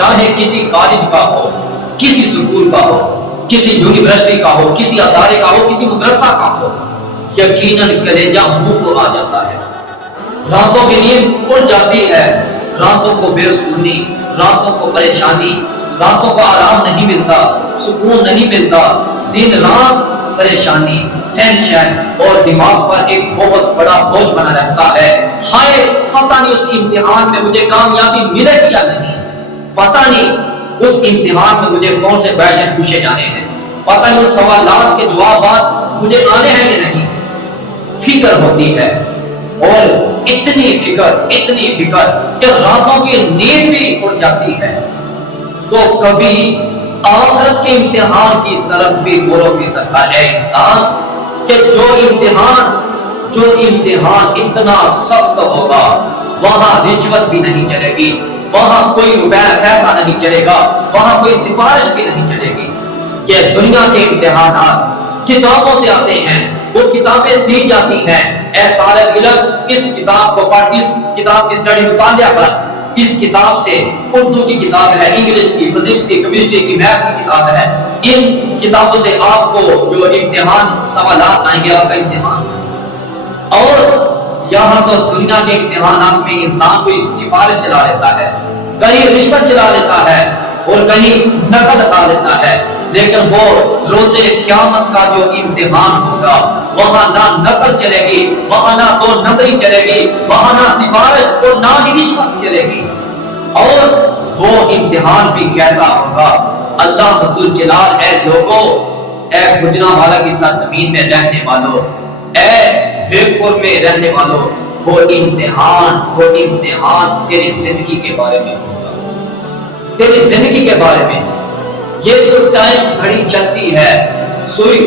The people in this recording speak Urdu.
چاہے کسی کالج کا ہو، کسی سکول کا ہو، کسی یونیورسٹی کا ہو، کسی ادارے کا ہو، کسی مدرسہ کا ہو، یقیناً کلیجہ منہ کو آ جاتا ہے، راتوں کی نیند اڑ جاتی ہے، راتوں کو بے سکونی، راتوں کو پریشانی، راتوں کو آرام نہیں ملتا، سکون نہیں ملتا، دن رات پریشانی، ٹینشن اور دماغ پر ایک بہت بڑا بوجھ بنا رہتا ہے۔ ہائے پتہ نہیں اس امتحان میں مجھے کامیابی ملے گی یا نہیں، پتہ نہیں اس امتحان میں مجھے کون سے کویسچن پوچھے جانے ہیں، پتہ نہیں ان سوالات کے جوابات مجھے آنے ہیں یا نہیں، فکر ہوتی ہے، اور اتنی فکر کہ راتوں کی نیند بھی اڑ جاتی ہے۔ تو کبھی آخرت کے امتحان کی طرف بھی غور و فکر کر اے انسان کہ جو امتحان اتنا سخت ہوگا، وہاں رشوت بھی نہیں چلے گی، وہاں کوئی روپے پیسہ نہیں چلے گا، وہاں کوئی سفارش بھی نہیں چلے گی۔ یہ دنیا کے امتحانات کتابوں سے آتے ہیں، وہ کتابیں دی جاتی ہیں، اے طالب علم اس کتاب کو پڑھ، اس کتاب کی اسٹڈی مطالعہ کر، اس کتاب سے اردو کی کتاب ہے، انگلش کی، فزکس کی، کیمسٹری کی، میتھ کی کتاب ہے، ان کتابوں سے آپ کو جو امتحان سوالات آئیں گے، آپ کا امتحان۔ اور یہاں تو دنیا کے امتحانات میں انسان کوئی سفارش چلا لیتا ہے، کہیں رشوت چلا لیتا ہے اور کہیں نقد کھا لیتا ہے، لیکن وہ روز قیامت کا جو امتحان ہوگا وہاں نہ نقل چلے گی، وہاں نہ دو نمبری چلے گی، وہاں نہ سفارش اور نہ ہی رشوت چلے گی۔ اور وہ امتحان بھی کیسا ہوگا؟ اللہ ذو جلال، اے لوگوں، اے گجرانوالہ کی سرزمین میں رہنے والوں، اے بھیپور میں رہنے والوں، وہ امتحان تیری زندگی کے بارے میں ہوگا، تیری زندگی کے بارے میں۔ یہ جو ٹائم گھڑی چلتی ہے، سوئی